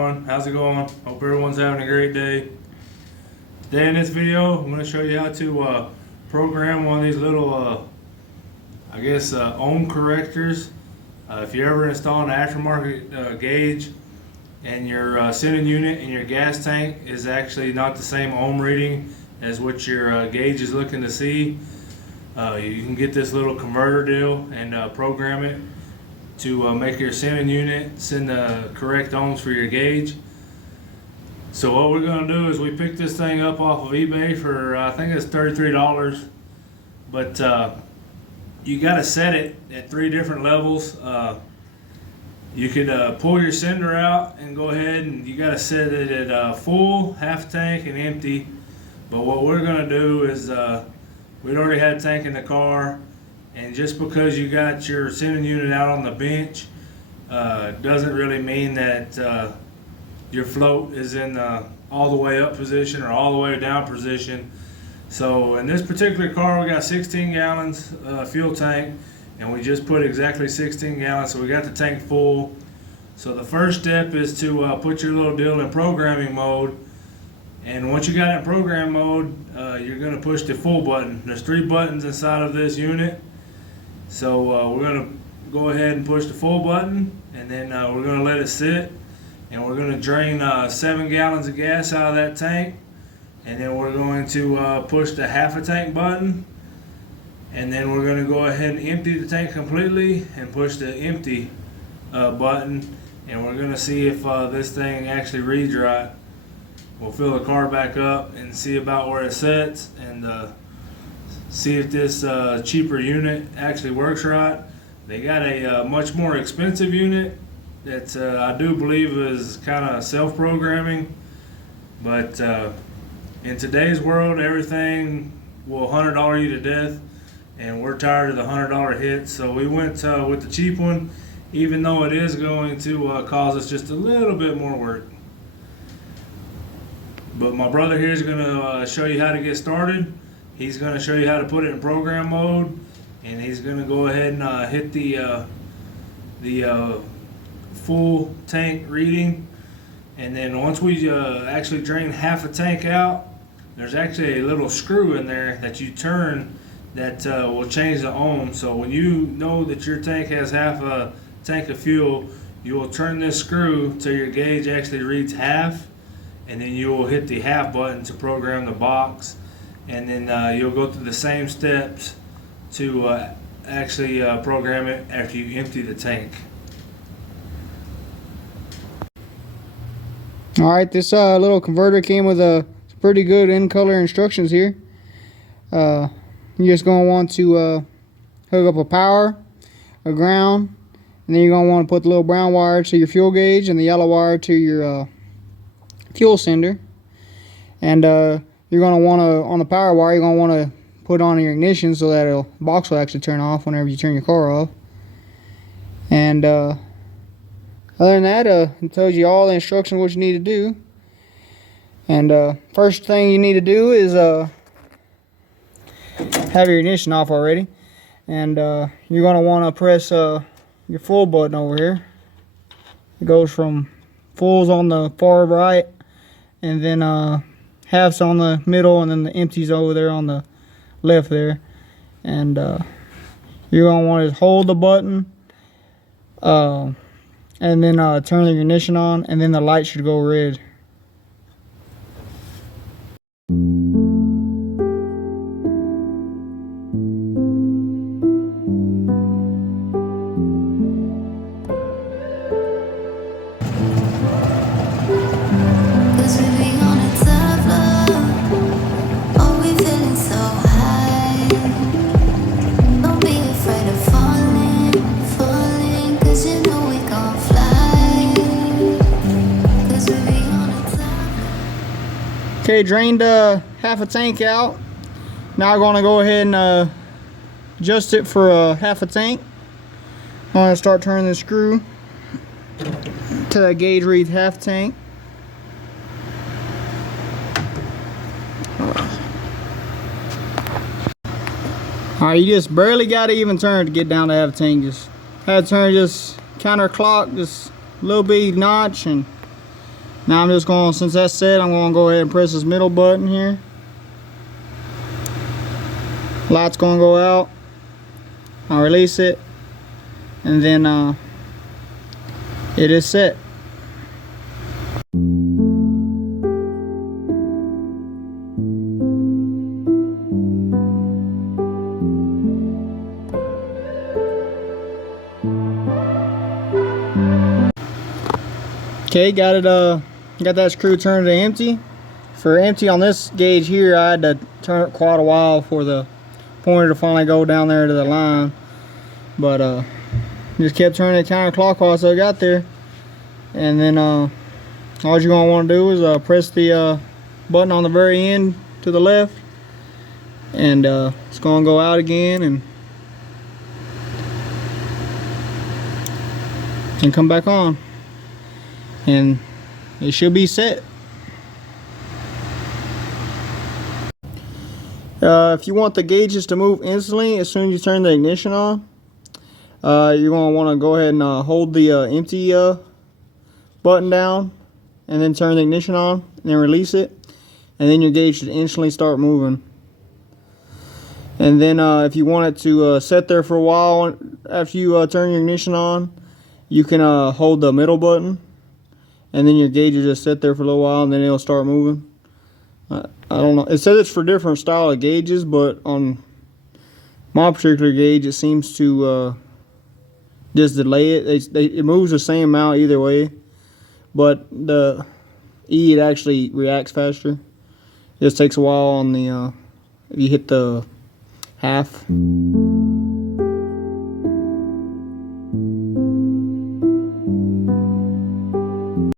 everyone, how's it going? Hope everyone's having a great day. Today in this video I'm going to show you how to program one of these little ohm correctors. If you ever install an aftermarket gauge and your sending unit in your gas tank is actually not the same ohm reading as what your gauge is looking to see, you can get this little converter deal and program it to make your sending unit send the correct ohms for your gauge. So what we're going to do is we picked this thing up off of eBay for I think it's $33, but you got to set it at 3 different levels. You could pull your sender out and go ahead and you got to set it at full, half tank, and empty. But what we're going to do is we'd already had a tank in the car, and just because you got your sending unit out on the bench doesn't really mean that your float is in all the way up position or all the way down position. So in this particular car, we got 16 gallons fuel tank, and we just put exactly 16 gallons, so we got the tank full. So the first step is to put your little deal in programming mode. And once you got it in program mode, you're going to push the full button. There's 3 buttons inside of this unit. So we're going to go ahead and push the full button, and then we're going to let it sit. And we're going to drain 7 gallons of gas out of that tank. And then we're going to push the half a tank button. And then we're going to go ahead and empty the tank completely and push the empty button. And we're going to see if this thing actually reads right. We'll fill the car back up and see about where it sets, and see if this cheaper unit actually works right. They got a much more expensive unit that I do believe is kind of self-programming, but in today's world everything will $100 you to death, and we're tired of the $100 hits, so we went with the cheap one, even though it is going to cause us just a little bit more work. But my brother here is going to show you how to get started. He's going to show you how to put it in program mode, and he's going to go ahead and hit the full tank reading. And then once we actually drain half a tank out, there's actually a little screw in there that you turn that will change the ohm. So when you know that your tank has half a tank of fuel, you will turn this screw till your gauge actually reads half, and then you will hit the half button to program the box, and then you'll go through the same steps to actually program it after you empty the tank. Alright, this little converter came with pretty good in-color instructions here. You're just going to want to hook up a power, a ground, and then you're going to want to put the little brown wire to your fuel gauge and the yellow wire to your fuel sender. And you're going to want to, on the power wire, you're going to want to put on your ignition so that the box will actually turn off whenever you turn your car off. And other than that, it tells you all the instructions what you need to do. And first thing you need to do is have your ignition off already. And you're going to want to press your full button over here. It goes from fulls on the far right, and then halves on the middle, and then the empties over there on the left there. And you're going to want to hold the button and then turn the ignition on, and then the light should go red. Okay, drained half a tank out. Now I'm going to go ahead and adjust it for half a tank. I'm going to start turning the screw to the gauge reads half tank. Alright, you just barely got to even turn to get down to half tank. Just had to turn just counterclock, just a little bitty notch, and Now I'm just going, since that's set, I'm going to go ahead and press this middle button here. Light's going to go out. I'll release it, and then it is set. Okay, got it. Got that screw turned to empty. For empty on this gauge here, I had to turn it quite a while for the pointer to finally go down there to the line. But just kept turning it counterclockwise so I got there. And then all you're gonna want to do is press the button on the very end to the left, and it's gonna go out again and come back on. And it should be set. If you want the gauges to move instantly as soon as you turn the ignition on, you're going to want to go ahead and hold the empty button down and then turn the ignition on and then release it, and then your gauge should instantly start moving. And then if you want it to sit there for a while after you turn your ignition on, you can hold the middle button, and then your gauge will just sit there for a little while and then it'll start moving. I don't know. It says it's for different style of gauges, but on my particular gauge it seems to just delay it. It moves the same amount either way, but the E, it actually reacts faster. It just takes a while on the if you hit the half.